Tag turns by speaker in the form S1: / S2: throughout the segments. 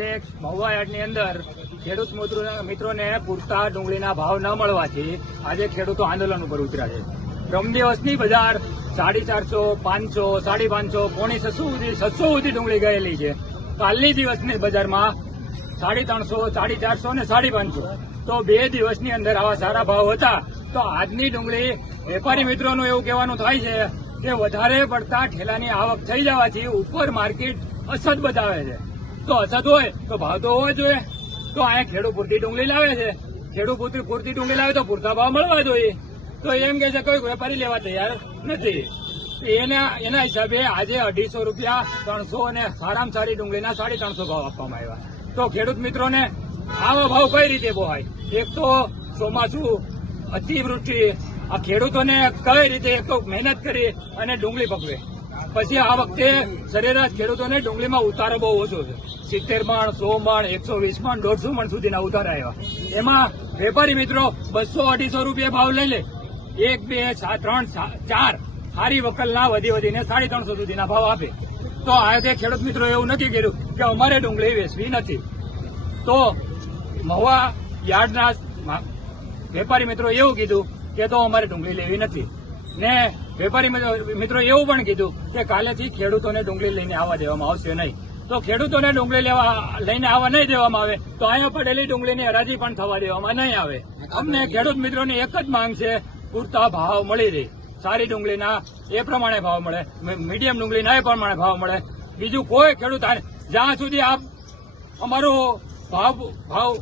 S1: કે મહુવા યાર્ડની અંદર ખેડૂત મિત્રો- મિત્રોને પૂરતા ડુંગળીના ભાવ ન મળવાથી આજે ખેડૂતો આંદોલન ઉપર ઉતર્યા છે. રમ દિવસની બજાર સાડી ચારસો, પાંચસો, સાડી પાંચસો, પોણી છસો સુધી છસો સુધી ડુંગળી ગયેલી છે. કાલની દિવસની બજારમાં સાડી ત્રણસો, સાડી ચારસો અને સાડી પાંચસો. તો બે દિવસની અંદર આવા સારા ભાવ હતા. તો આજની ડુંગળી વેપારી મિત્રોનું એવું કહેવાનું થાય છે કે વધારે પડતા ઠેલાની આવક થઈ જવાથી ઉપર માર્કેટ અસર બતાવે છે. તો અછત હોય, તો ભાવ તો હોવો જોઈએ. તો અહીંયા ખેડૂત પૂરતી ડુંગળી લાવે છે. ખેડૂત પૂરતી પૂરતી ડુંગળી લાવે તો પૂરતા ભાવ મળવા જોઈએ. તો એમ કે છે, કોઈ વેપારી લેવા તૈયાર નથી. એના એના હિસાબે આજે અઢીસો રૂપિયા, ત્રણસો અને સારામાં સારી ડુંગળીના સાડી ત્રણસો ભાવ આપવામાં આવ્યા. તો ખેડૂત મિત્રોને, આવા ભાવ કઈ રીતે પોહાય એક તો ચોમાસું અતિવૃષ્ટિ. આ ખેડૂતોને કઈ રીતે એક તો મહેનત કરી અને ડુંગળી પકવે. પછી આ વખતે સરેરાશ ખેડૂતોને ડુંગળીમાં ઉતારો બહુ ઓછો છે. સિત્તેર મણ, સો મણ, એકસો વીસ મણ, દોઢસો મણ સુધીના ઉતારા આવ્યા. એમાં વેપારી મિત્રો બસો અઢીસો રૂપિયા ભાવ લઈ લે. એક, બે ત્રણ ચાર હારી વકલના વધી વધીને સાડી ત્રણસો સુધીના ભાવ આપે. તો આજે ખેડૂત મિત્રો એવું નક્કી કર્યું કે અમારે ડુંગળી વેચવી નથી. તો મહુવા યાર્ડના વેપારી મિત્રો એવું કીધું કે તો અમારે ડુંગળી લેવી નથી. ને વેપારી મિત્રો- એવું પણ કીધું કે કાલેથી ખેડૂતોને ડુંગળી લઈને આવવા દેવામાં આવશે નહીં. તો ખેડૂતોને ડુંગળી લેવા લઈને આવવા નહીં દેવામાં આવે તો અહીંયા પડેલી ડુંગળીની હરાજી પણ થવા દેવામાં નહીં આવે. અમને ખેડૂત મિત્રોની એક જ માંગ છે પૂરતા ભાવ મળી રહે. સારી ડુંગળીના એ પ્રમાણે ભાવ મળે મીડિયમ ડુંગળીના એ પ્રમાણે ભાવ મળે. બીજું કોઈ ખેડૂત જ્યાં સુધી આપ અમારો ભાવ ભાવ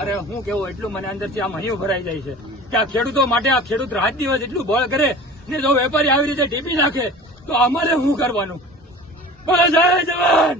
S1: અરે હું કેવું એટલું મને અંદરથી આમ હૈયું ભરાઈ જાય છે. કે આ ખેડૂતો માટે આ ખેડૂત રાત દિવસ એટલું બળ કરે ને જો વેપારી આવી રીતે ટીપી નાખે, તો અમારે શું કરવાનું? જય જવાન!